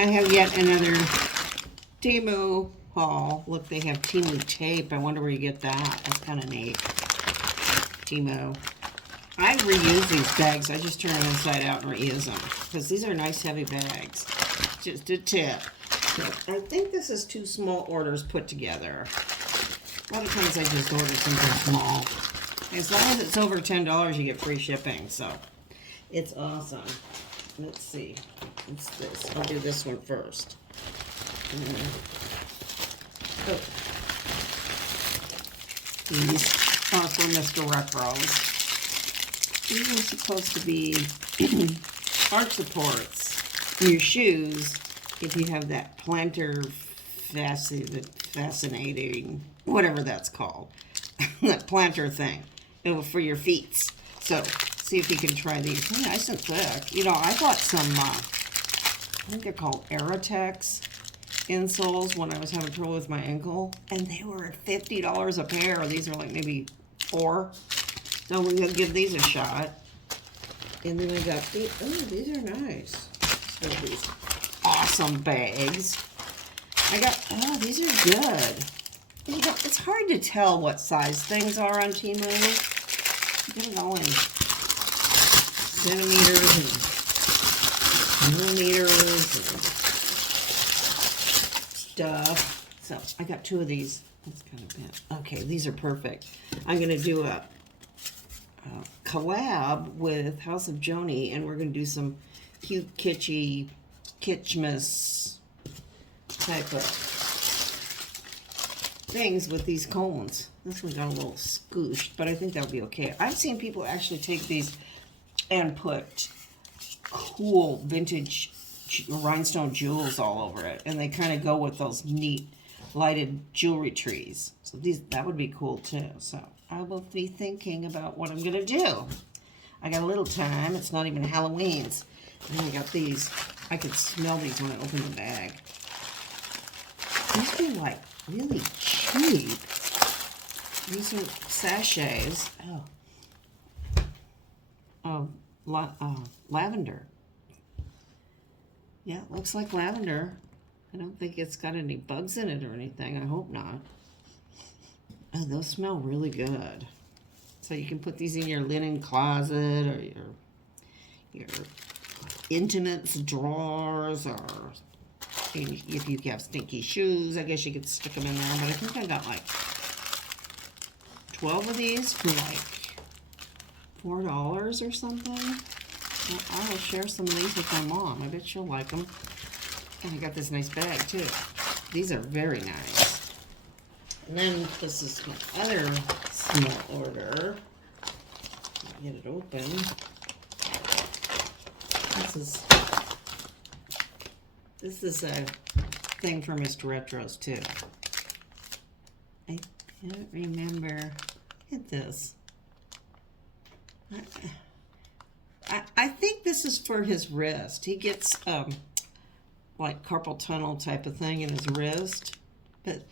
I have yet another Temu haul. Look, they have Temu tape. I wonder where you get that. That's kind of neat. Temu. I reuse these bags. I just turn them inside out and reuse them. Because these are nice heavy bags. Just a tip. So I think this is 2 small orders put together. A lot of times I just order something small. As long as it's over $10, you get free shipping. So it's awesome. Let's see. What's this? I'll do this one first. Oh. These are for Mr. Wrinkles. These are supposed to be arch supports in your shoes if you have that plantar fascinating, whatever that's called, that plantar thing for your feet. So see if you can try these. They're nice and thick. You know, I bought some, I think they're called Aerotex insoles when I was having trouble with my ankle, and they were $50 a pair. These are like maybe 4. So we're gonna give these a shot. And then I got these. Oh, these are nice. So these awesome bags. Oh, these are good. You know, it's hard to tell what size things are on Temu. You get it all in centimeters and millimeters and stuff. So I got 2 of these. That's kind of bad. Okay, these are perfect. I'm going to do a collab with House of Joni, and we're going to do some cute, kitschy, kitschmas type of things with these cones. This one got a little scooshed, but I think that'll be okay. I've seen people actually take these and put cool vintage rhinestone jewels all over it, and they kind of go with those neat lighted jewelry trees. So that would be cool too. So I will be thinking about what I'm gonna do. I got a little time. It's not even Halloween's. And then I got these. I could smell these when I open the bag. These are like really cheap. These are sachets. Lavender. Yeah, it looks like lavender. I don't think it's got any bugs in it or anything. I hope not. Oh, those smell really good. So you can put these in your linen closet or your intimates drawers, or if you have stinky shoes, I guess you could stick them in there. But I think I got like 12 of these for like $4 or something. Well, I will share some of these with my mom. I bet she'll like them. And I got this nice bag too. These are very nice. And then this is my other small order. Get it open. This is a thing for Mr. Retros too. I can't remember. Look at this. I think this is for his wrist. He gets like carpal tunnel type of thing in his wrist, but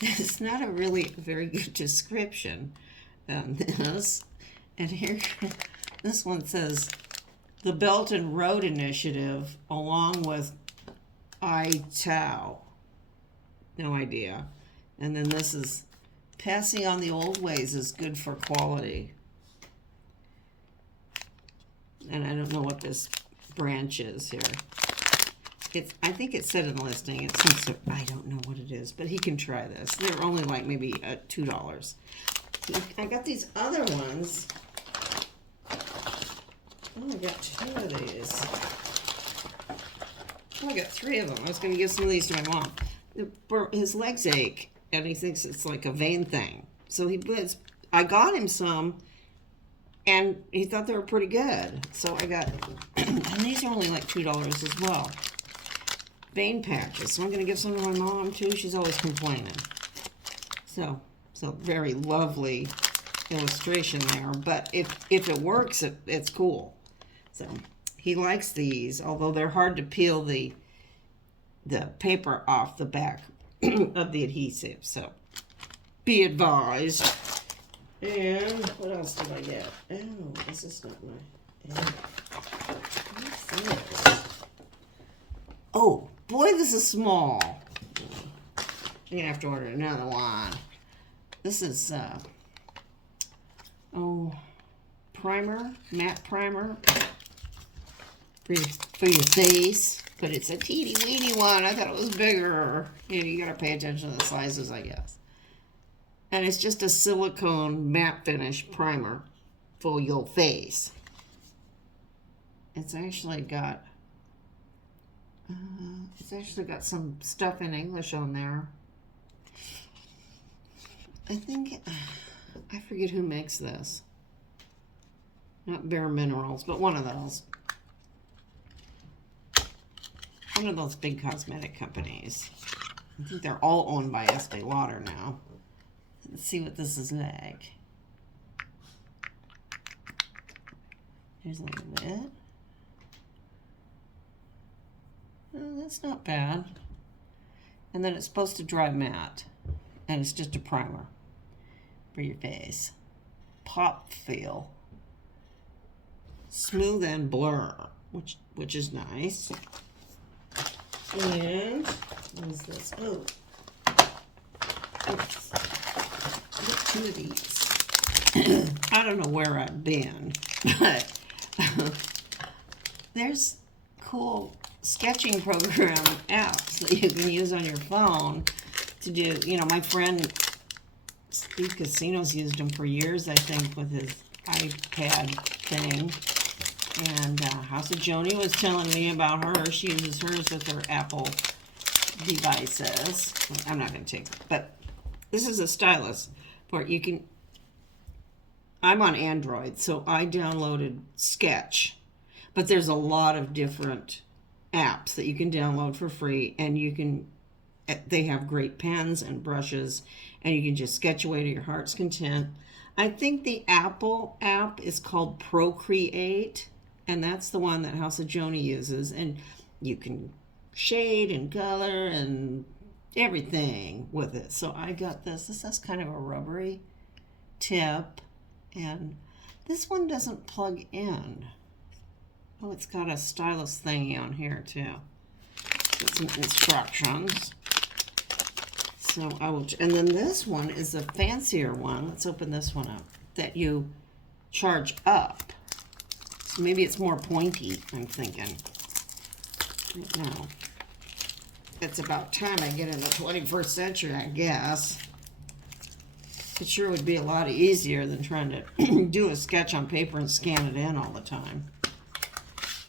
it's not a really very good description on this. And here, this one says the Belt and Road Initiative along with ITOW. No idea. And then this is passing on the old ways is good for quality. And I don't know what this branch is here. I think it said in the listing. It's some, I don't know what it is, but he can try this. They're only like maybe $2. I got these other ones. Oh, I got 2 of these. Oh, I got 3 of them. I was going to give some of these to my mom. His legs ache, and he thinks it's like a vein thing. So I got him some, and he thought they were pretty good. So I got, and these are only like $2 as well. Vein patches. So I'm going to give some to my mom too. She's always complaining. So very lovely illustration there. But if it works, it's cool. So he likes these, although they're hard to peel the paper off the back of the adhesive. So be advised. And what else did I get? Oh, this is not my. What's this? Oh, boy, this is small. I'm going to have to order another one. This is, primer, matte primer for your face. But it's a teeny weeny one. I thought it was bigger. You got to pay attention to the sizes, I guess. And it's just a silicone matte finish primer for your face. It's actually got some stuff in English on there. I think I forget who makes this. Not Bare Minerals, but one of those. One of those big cosmetic companies. I think they're all owned by Estee Lauder now. Let's see what this is like. There's a little bit. Oh, that's not bad. And then it's supposed to dry matte. And it's just a primer for your face. Pop feel. Smooth and blur, which is nice. And what is this? Oh. Oops. Get two of these. I don't know where I've been, but there's cool sketching program apps that you can use on your phone to do, my friend Steve Casinos used them for years, I think, with his iPad thing. And House of Joni was telling me about her. She uses hers with her Apple devices. I'm not going to take it, but this is a stylus for you can. I'm on Android, so I downloaded Sketch, but there's a lot of different apps that you can download for free, and they have great pens and brushes, and you can just sketch away to your heart's content. I think the Apple app is called Procreate, and that's the one that House of Joni uses, and you can shade and color and everything with it. So I got this. This has kind of a rubbery tip, and this one doesn't plug in. Oh, it's got a stylus thingy on here too. With some instructions. So and then this one is a fancier one. Let's open this one up. That you charge up. So maybe it's more pointy, I'm thinking. Right now. It's about time I get in the 21st century, I guess. It sure would be a lot easier than trying to do a sketch on paper and scan it in all the time.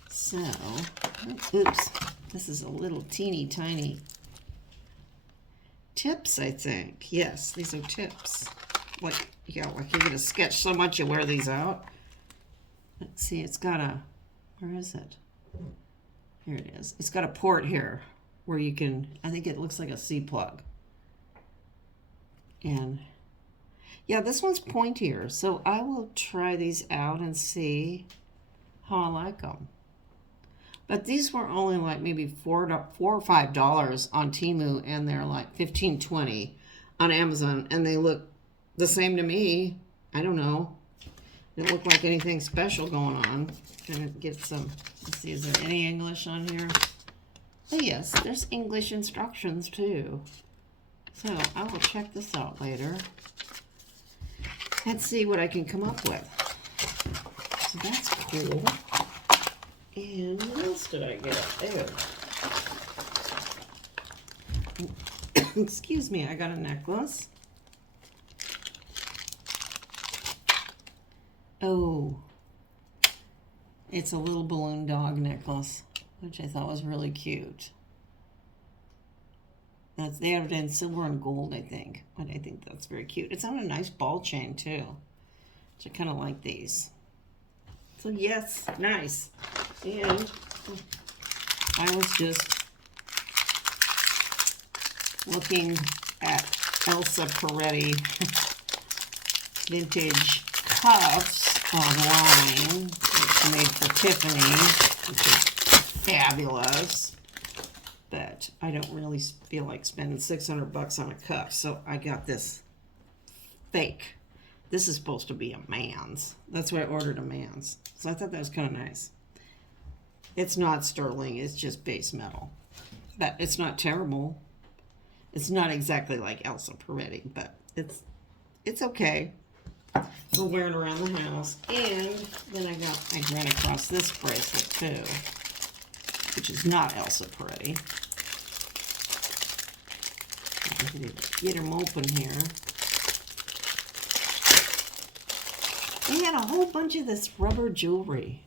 So, oops, this is a little teeny tiny tips, I think. Yes, these are tips. Like you're going to sketch so much you wear these out. Let's see, it's got where is it? Here it is. It's got a port here where you can, I think it looks like a C-plug. And yeah, this one's pointier, so I will try these out and see how I like them. But these were only like maybe $4 or $5 on Temu, and they're like $15-20 on Amazon, and they look the same to me. I don't know. They don't look like anything special going on. Gonna get some. Let's see, is there any English on here? Oh yes, there's English instructions too. So I will check this out later. Let's see what I can come up with. So that's cool. And what else did I get up there? Excuse me, I got a necklace. Oh, it's a little balloon dog necklace, which I thought was really cute. They have it in silver and gold, I think, but I think that's very cute. It's on a nice ball chain too, which I kind of like these. So yes, nice. And I was just looking at Elsa Peretti vintage cuffs online, which made for Tiffany, which is fabulous. But I don't really feel like spending $600 on a cuff, so I got this fake. This is supposed to be a man's. That's why I ordered a man's. So I thought that was kind of nice. It's not sterling, it's just base metal. but it's not terrible. It's not exactly like Elsa Peretti, but it's okay for wearing around the house. And then I ran across this bracelet too, which is not Elsa Peretti. Get them open here. They had a whole bunch of this rubber jewelry.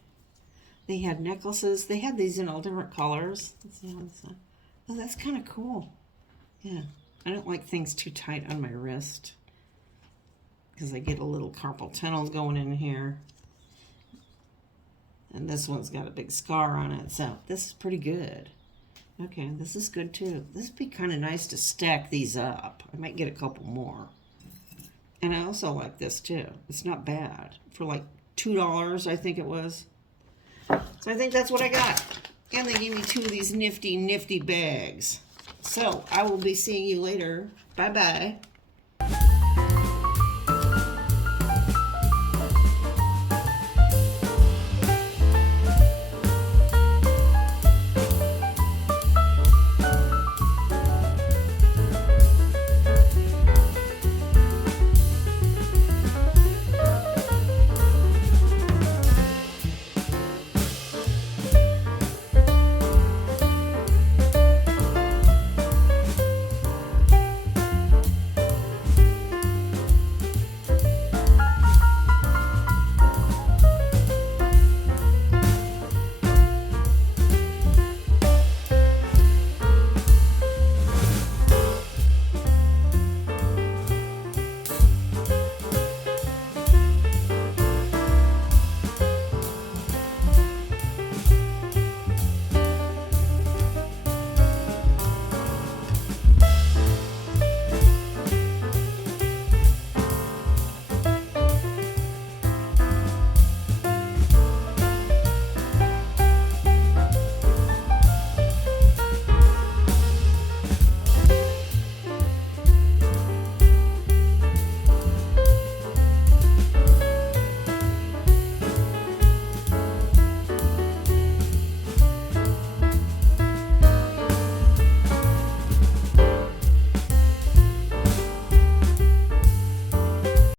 They had necklaces. They had these in all different colors. Let's see on this side. Oh, that's kind of cool. Yeah. I don't like things too tight on my wrist because I get a little carpal tunnel going in here. And this one's got a big scar on it, so this is pretty good. Okay, this is good too. This would be kind of nice to stack these up. I might get a couple more. And I also like this too. It's not bad. For like $2, I think it was. So I think that's what I got. And they gave me 2 of these nifty, nifty bags. So I will be seeing you later. Bye-bye.